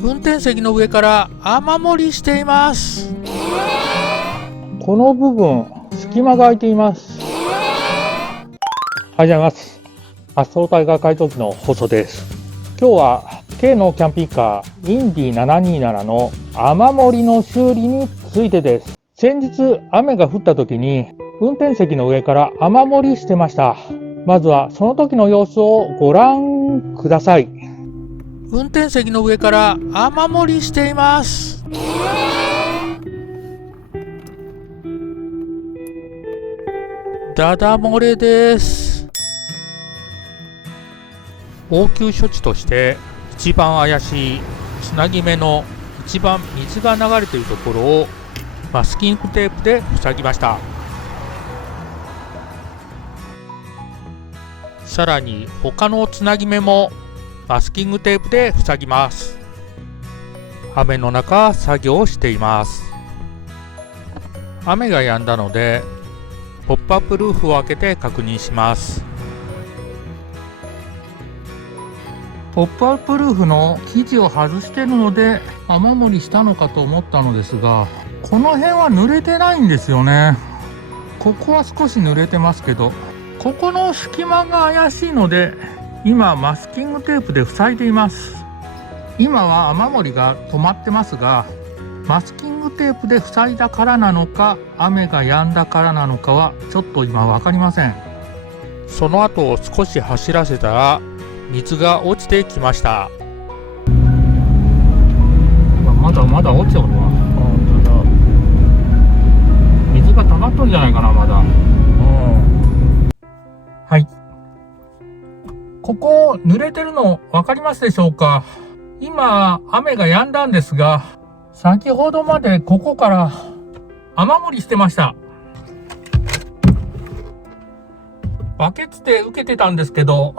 運転席の上から雨漏りしています。この部分、隙間が空いています。おはようございます。発送タイガー改造機の放送です。今日は K のキャンピングカーインディ727の雨漏りの修理についてです。先日雨が降った時に運転席の上から雨漏りしてました。まずはその時の様子をご覧ください。運転席の上から雨漏りしています。ダダ漏れです。応急処置として一番怪しいつなぎ目の一番水が流れているところをマスキングテープで塞ぎました。さらに他のつなぎ目もマスキングテープで塞ぎます。雨の中作業をしています。雨が止んだのでポップアップルーフを開けて確認します。ポップアップルーフの生地を外しているので雨漏りしたのかと思ったのですが、この辺は濡れてないんですよね。ここは少し濡れてますけど、ここの隙間が怪しいので今マスキングテープで塞いでいます。今は雨漏りが止まってますが、マスキングテープで塞いだからなのか雨が止んだからなのかはちょっと今分かりません。その後少し走らせたら水が落ちてきました。まだ落ちてるわ。水が溜まっとるんじゃないかな、まだ。はい。ここ濡れてるの分かりますでしょうか。今雨が止んだんですが、先ほどまでここから雨漏りしてました。バケツで受けてたんですけど、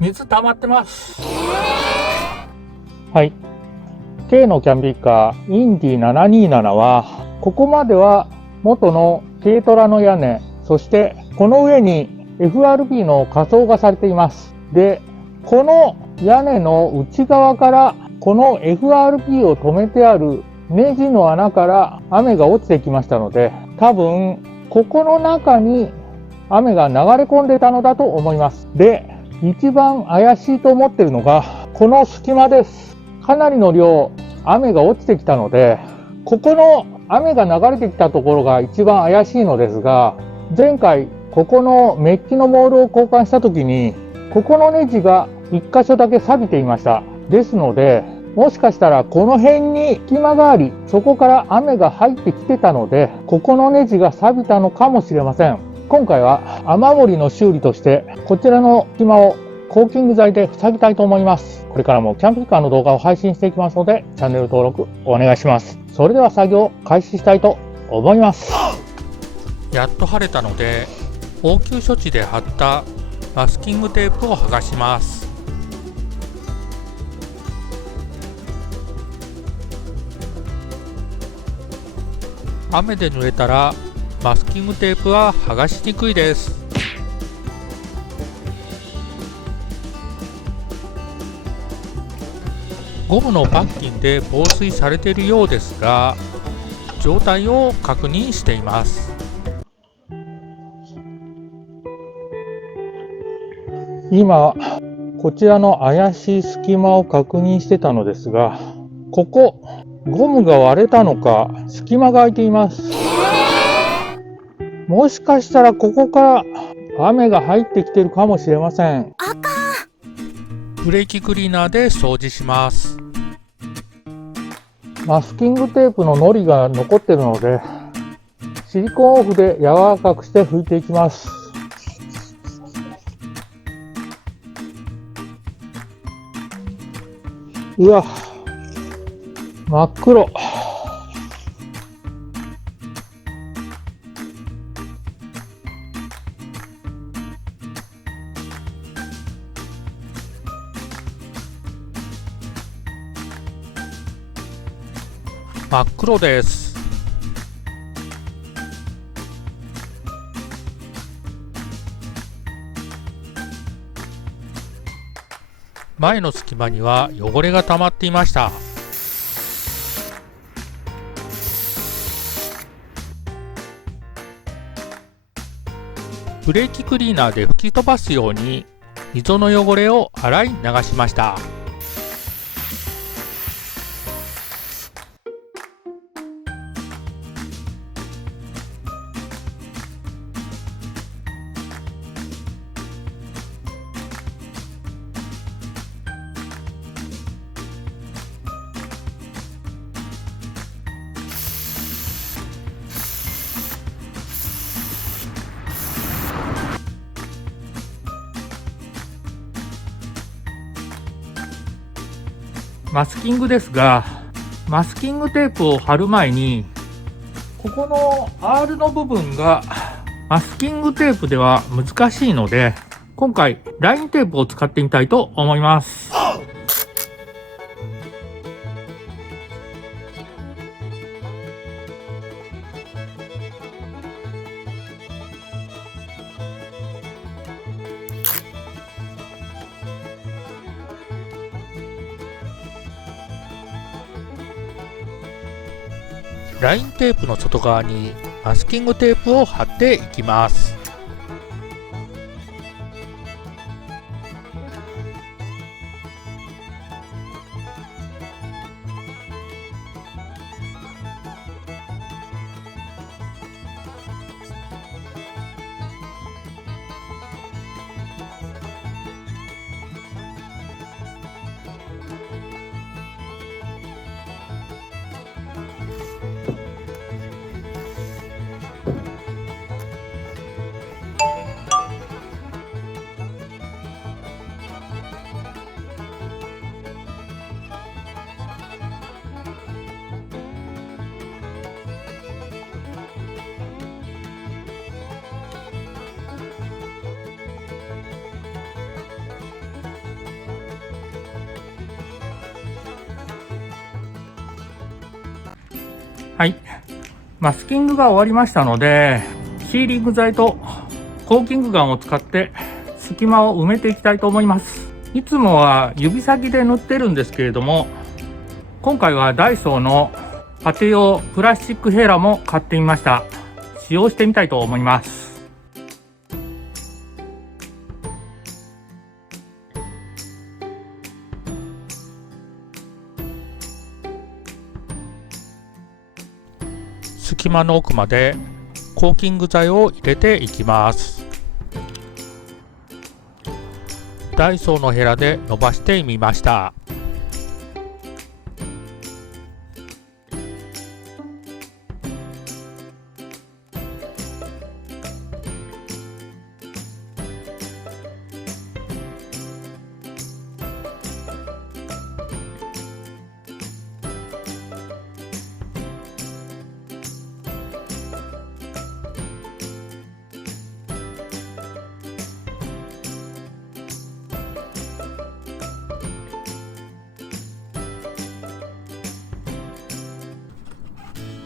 水溜まってます。はい。K のキャンピングカーインディ727は、ここまでは元の軽トラの屋根、そしてこの上に FRP の仮装がされています。で、この屋根の内側からこの FRP を止めてあるネジの穴から雨が落ちてきましたので、多分ここの中に雨が流れ込んでたのだと思います。で、一番怪しいと思っているのがこの隙間です。かなりの量雨が落ちてきたので、ここの雨が流れてきたところが一番怪しいのですが、前回ここのメッキのモールを交換した時にここのネジが1箇所だけ錆びていました。ですので、もしかしたらこの辺に隙間があり、そこから雨が入ってきてたので、ここのネジが錆びたのかもしれません。今回は雨漏りの修理としてこちらの隙間をコーキング剤で塞ぎたいと思います。これからもキャンピングカーの動画を配信していきますので、チャンネル登録お願いします。それでは作業を開始したいと思います。やっと晴れたので応急処置で貼ったマスキングテープを剥がします。雨で濡れたらマスキングテープは剥がしにくいです。ゴムのパッキンで防水されているようですが、状態を確認しています。今こちらの怪しい隙間を確認してたのですが、ここゴムが割れたのか隙間が空いています。もしかしたらここから雨が入ってきてるかもしれません。ブレーキクリーナーで掃除します。マスキングテープの糊が残っているので、シリコンオフで柔らかくして拭いていきます。うわ、真っ黒。真っ黒です。前の隙間には汚れが溜まっていました。ブレーキクリーナーで吹き飛ばすように溝の汚れを洗い流しました。マスキングですが、マスキングテープを貼る前に、ここの R の部分がマスキングテープでは難しいので、今回ラインテープを使ってみたいと思います。ラインテープの外側にマスキングテープを貼っていきます。はい。マスキングが終わりましたので、シーリング剤とコーキングガンを使って隙間を埋めていきたいと思います。いつもは指先で塗ってるんですけれども、今回はダイソーの当て用プラスチックヘーラーも買ってみました。使用してみたいと思います。隙間の奥までコーキング剤を入れていきます。ダイソーのヘラで伸ばしてみました。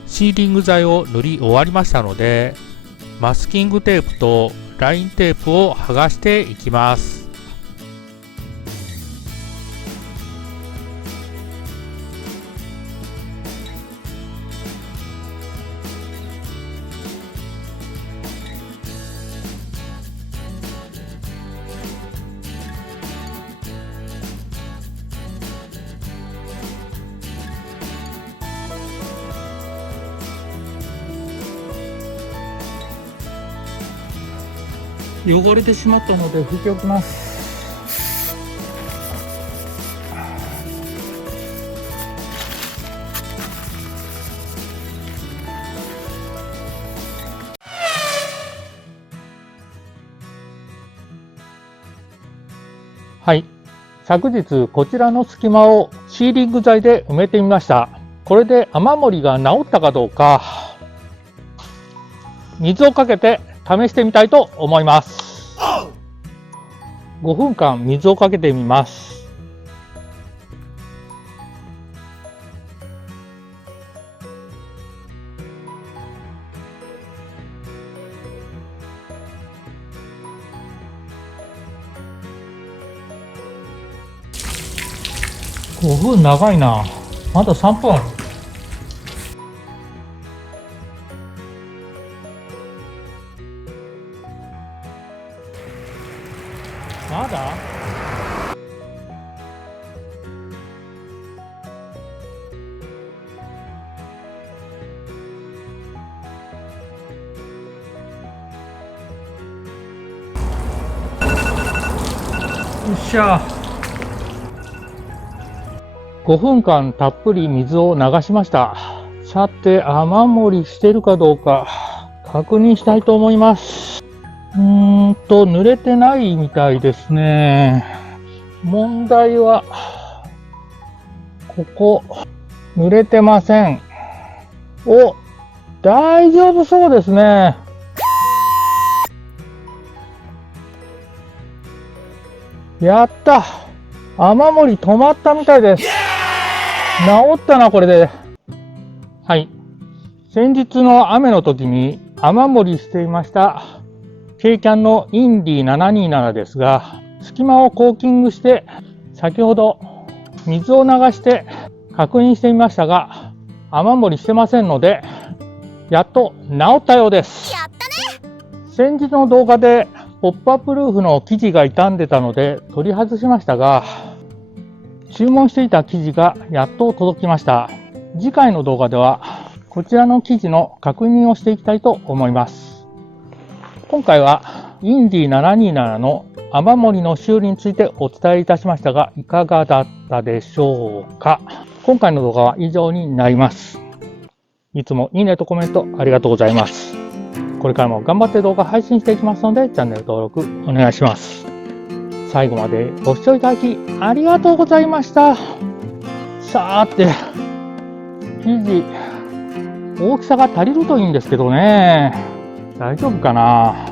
シーリング剤を塗り終わりましたので、マスキングテープとラインテープを剥がしていきます。汚れてしまったので拭いておきます。はい。昨日こちらの隙間をシーリング剤で埋めてみました。これで雨漏りが治ったかどうか、水をかけて試してみたいと思います。5分間水をかけてみます。5分長いな。まだ3分ある。まだよっしゃ。5分間たっぷり水を流しました。さて、雨漏りしてるかどうか確認したいと思います。濡れてないみたいですね。問題は、ここ、濡れてません。お、大丈夫そうですね。やった。雨漏り止まったみたいです。治ったな、これで。はい。先日の雨の時に雨漏りしていました軽キャンのインディ727ですが、隙間をコーキングして先ほど水を流して確認してみましたが、雨漏りしてませんので、やっと治ったようです。やったね。先日の動画でポップアップルーフの生地が傷んでたので取り外しましたが、注文していた生地がやっと届きました。次回の動画ではこちらの生地の確認をしていきたいと思います。今回はインディ727の雨漏りの修理についてお伝えいたしましたが、いかがだったでしょうか。今回の動画は以上になります。いつもいいねとコメントありがとうございます。これからも頑張って動画配信していきますので、チャンネル登録お願いします。最後までご視聴いただきありがとうございました。さーて、生地大きさが足りるといいんですけどね。大丈夫かな。